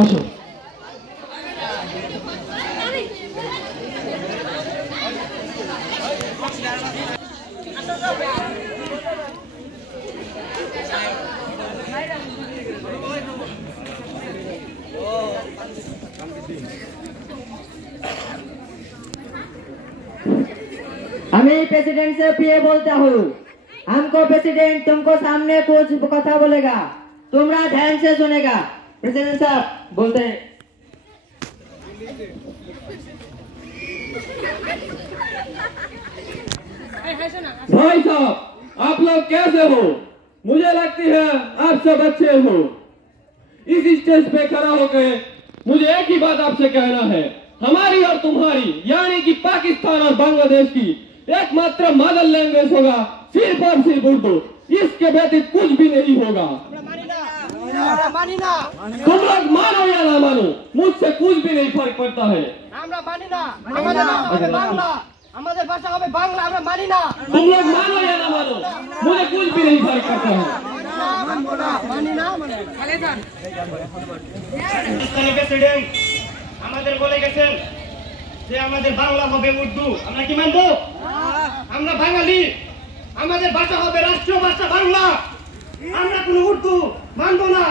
আসো। हमें प्रेसिडेंट से पिए बोलता हूँ। हमको प्रेसिडेंट तुमको सामने कुछ कथा बोलेगा, तुम्हारा ध्यान से सुनेगा। प्रेसिडेंट साहब बोलते हैं। भाई साहब, आप लोग कैसे हो? मुझे लगती है आप सब अच्छे हो। इस स्टेज पे खड़ा होकर मुझे एक ही बात आपसे कहना है, हमारी और तुम्हारी यानी कि पाकिस्तान और बांग्लादेश की एकमात्र मदर लैंग्वेज होगा सिर्फ और सिर्फ उर्दू। इसके व्यतीत कुछ भी नहीं होगा। तुम लोग मानो या ना मानो, मुझसे कुछ भी नहीं फर्क पड़ता है। तुम लोग मानो या ना मानो, मुझे कुछ भी नहीं फर्क पड़ता है। প্রেসিডেন্ট আমাদের বলে গেছেন যে আমাদের বাংলা হবে উর্দু। আমরা কি মানবো? আমরা বাঙালি, আমাদের ভাষা হবে রাষ্ট্রীয় ভাষা বাংলা। আমরা কোনো উর্দু মানবো না।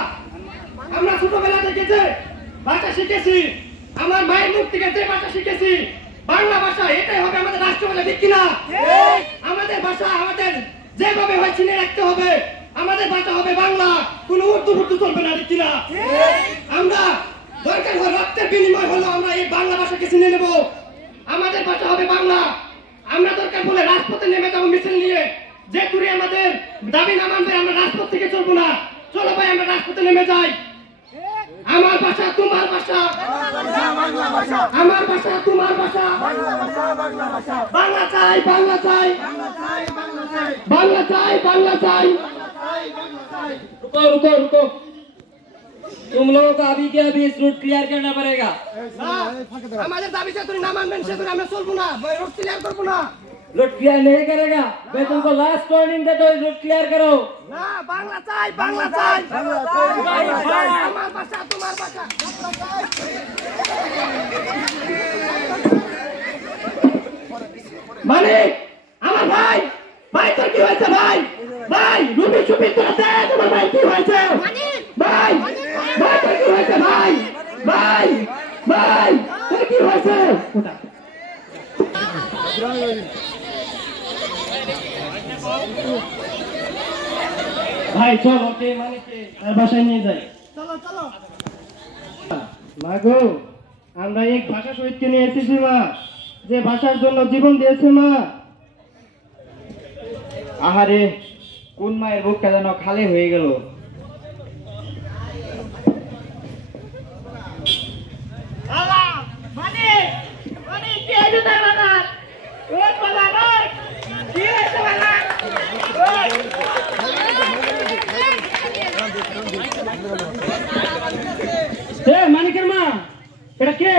আমরা ছোটবেলা থেকে যে ভাষা শিখেছি, আমার মায়ের মুখ থেকে যে ভাষা শিখেছি, বাংলা ভাষা, এটাই হবে আমাদের রাষ্ট্র ভাষা। ঠিক কিনা? আমাদের ভাষা আমাদের যেভাবে হয় চিনে রাখতে হবে। আমাদের ভাষা হবে বাংলা, কোনো উর্দু উর্দু চলবে না। ঠিক কিনা? আমরা দরকার হয় রক্তের বিনিময় হলো আমরা এই বাংলা ভাষাকে চিনে নেব। আমাদের ভাষা হবে বাংলা। আমরা দরকার বলে রাজপথে নেমে যাবো মিছিল নিয়ে। যে তুই আমাদের দাবি না মানবে আমরা রাজপথ থেকে চলবো না। চলো ভাই আমরা রাজপথে নেমে যাই। আমার ভাষা তোমার ভাষা, আমার ভাষা তোমার ভাষা। বাংলা চাই, বাংলা চাই, বাংলা চাই, বাংলা চাই। रुको रुको रुको, तुम लोगों को अभी के अभी इस रूट क्लियर करना पड़ेगा। আমাদের দাবি से तुम ना मानবেন সে তুই আমরা চলবো না, রোড ক্লিয়ার করবো না। रूट क्लियर नहीं करेगा, मैं तुमको लास्ट वार्निंग देता हूँ, रूट क्लियर करो। না বাংলা চাই, বাংলা চাই, আমার ভাষা তোমার ভাষা। মানিক আমার ভাই, ভাই তোর কি হয়েছে ভাই? ভাই রুবি সুবি তোরা দে, তোমার ভাই কি হয়েছে? ভাই ভাই তোর কি হয়েছে ভাই? ভাই ভাই তোর কি হয়েছে? ভাই চল ওকে মানিককে তার বাসায় নিয়ে যাই। চলো চলো। মা গো, আমরা এক ভাষা শহীদকে নিয়ে এসেছি মা, যে ভাষার জন্য জীবন দিয়েছে মা। আহারে, কোন মায়ের বুকটা যেন খালি হয়ে গেল। মানিকের মা, এটা কে?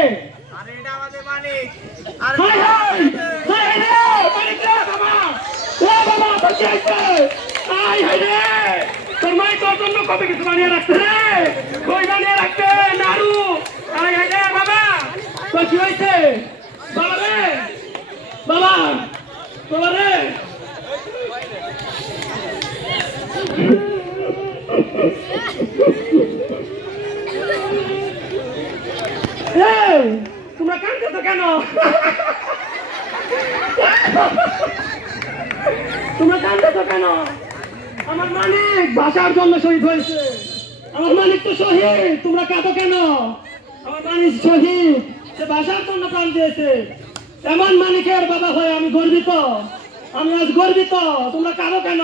তোর মাই তোর জন্য কত কিছু বানিয়ে রাখছে রে, কই বানিয়ে রাখছে নাড়ু। বাবা তোর কি হয়েছে? বাবা রে, বাবা বাবা রে। তোমরা কাঁদছো কেন? তোমরা কাঁদছো কেন? আমার মানিক ভাষার জন্য শহীদ হয়েছে। আমার মানিক তো শহীদ, তোমরা কাঁদো কেন? আমার মানিক শহীদ, সে ভাষার জন্য প্রাণ দিয়েছে। এমন মানিকের বাবা হয়ে আমি গর্বিত, আমি আজ গর্বিত। তোমরা কাঁদো কেন?